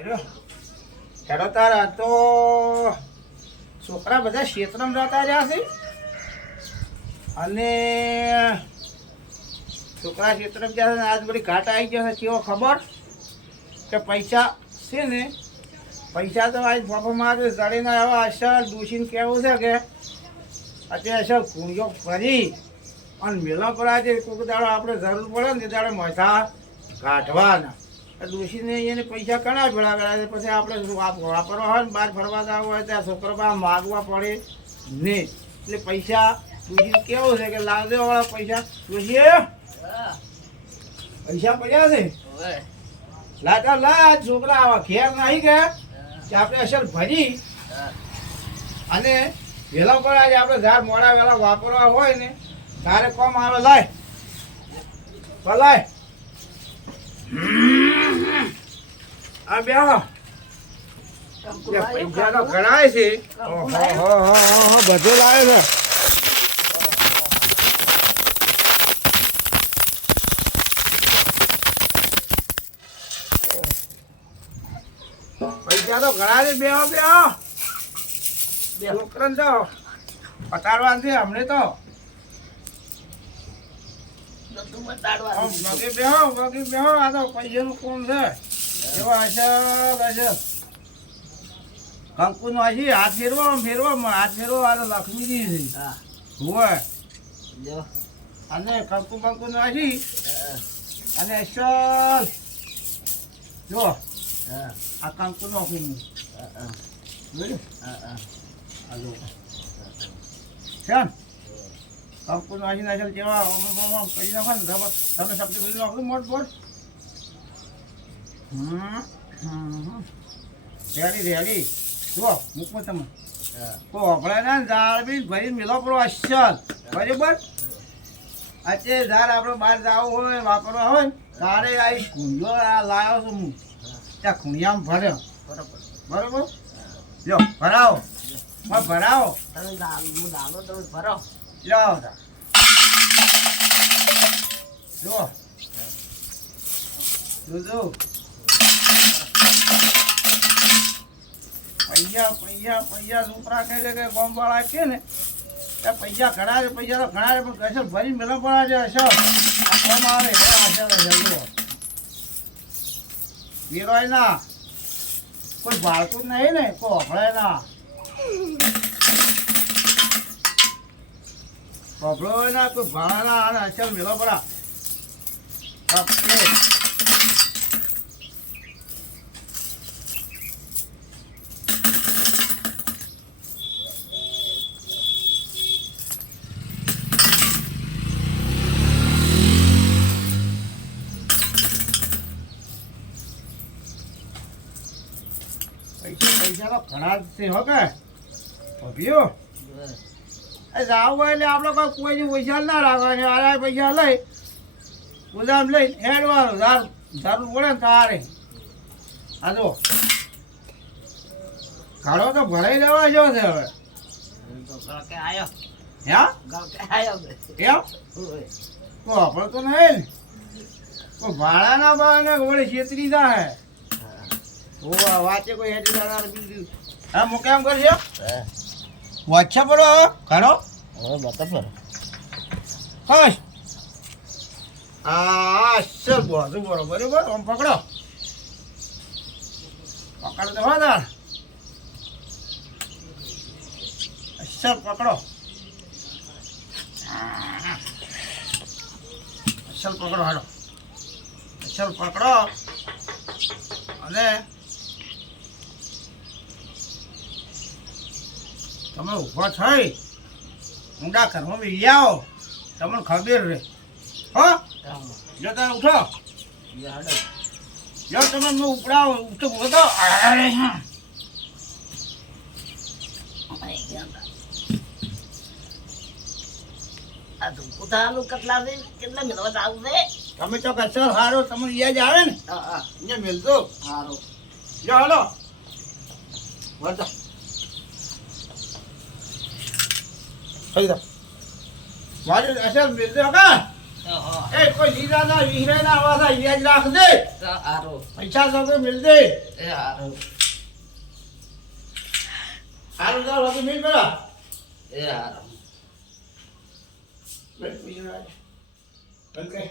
હેડો તારા તો છોકરા બધા ક્ષેત્રમાં જતા રહ્યા છે અને છોકરા ક્ષેત્રમાં ગયા છે આજ બધી ઘાટ આવી ગયો છે કેવો ખબર કે પૈસા છે ને પૈસા તો આજ ફોફામાં જડીને આવા અસર દૂષીને કહેવું છે કે અત્યારે અસર કુંજો ફરી અને મેલા પર આજે કોઈક દાડો આપણે જરૂર પડે ને તે દાડે મથા કાઢવાના દોષીને એને પૈસા ઘણા ભેળા કર્યા પછી આપણે વાપરવા હોય ને બહાર ફરવા જવું હોય ત્યાં છોકરા માગવા પડે નહીં એટલે પૈસા દોષી કેવું છે કે લાવજો વાળા પૈસા દોષી પૈસા પડ્યા છે લાતા લા છોકરા આવા ઘેર નાહી ગયા કે આપણે અસર ભરી અને વહેલા પર આજે આપણે ઝાડ મોડા વહેલા વાપરવા હોય ને તારે કોમ આવે લાય ભલાય આ બે પૈસા તો ગણાય છે બધું લાવે છે પૈસા તો ગણાય છે બે છોકરાને તો પતાડવા છે અમને તો પૈસાનું કોણ છે એવા કંકુ નો હશે હાથ ફેરવો હાથ ફેરવો આ તો લક્ષ્મીજી છે હોય અને કંકુ નો હશે અને અસલ જો આ કંકુ નો કંકુ નો હશે ને અસલ કેવા કરી નાખો ને તમે શબ્દ બધું નાખો મોટ રેડી જુઓ મૂકો તમે તો આપણે ને ઝાડ બી ભરી મેલો પડો અસલ બરાબર આજે ઝાડ આપણે બહાર જવું હોય વાપરવા હોય તારે આ કુંજો આ લાવ્યો છું હું ત્યાં ખૂણિયામાં ભર્યો બરોબર લો ભરાવો ભરાવો તમે દાલો તમે ભરો લો જુઓ જોજો પૈસા છોકરા કહે છે કે ગોમવાળા છે ને ત્યાં પૈસા ઘણા છે પૈસા તો ઘણા છે પણ કશો ભરી મેળા પડે છે અસર આપવામાં આવે વિરોય ના કોઈ ભાળતું જ નહીં ને કોઈ અભળાય ના અભળો ના કોઈ ભાડા ના અને અસર મેળો પડા પૈસા તો ઘણા છે હો કે અભિયો જાવ હોય એટલે આપણે કોઈ પૈસા ના રાખવા આ પૈસા લઈ ગોદામ લઈ હેડવાનું જરૂર પડે ને તારે આ જો કાળો તો ભરાઈ દેવા જો છે હવે તો આપણે તો નહીં ને ભાડાના ભાડે વળી છેતરી જાય વાંચે કોઈ હેઠી બીજું હા હું કેમ કરશે વાંચ્યા પડો હવે ખરો બતા બસ સર બધું બરોબર આમ પકડો તો હા તાર સર પકડો અસલ પકડો હાડો અસલ પકડો અને તમે ઊભા થઈ ઊંડા ઘરમાં બી આવો તમને ખબર રહે હો જો તમે ઉઠો જો તમે ઉપડાવો ઉઠો બોલો કેટલા મિલવા આવું છે તમે તો કશો સારો તમને યાદ આવે ને અહીંયા મિલતો સારો જો હાલો વળતા થઈ જાઓ મારે અસર મિલતો કા એ કોઈ લીધા ના વિહરાય ના આવા થાય વ્યાજ રાખ દે હારો પૈસા તો કોઈ મિલ દે એ હારો હારું ચાલ હવે મિલ પેલા એ હારો પૈસા બંધ કર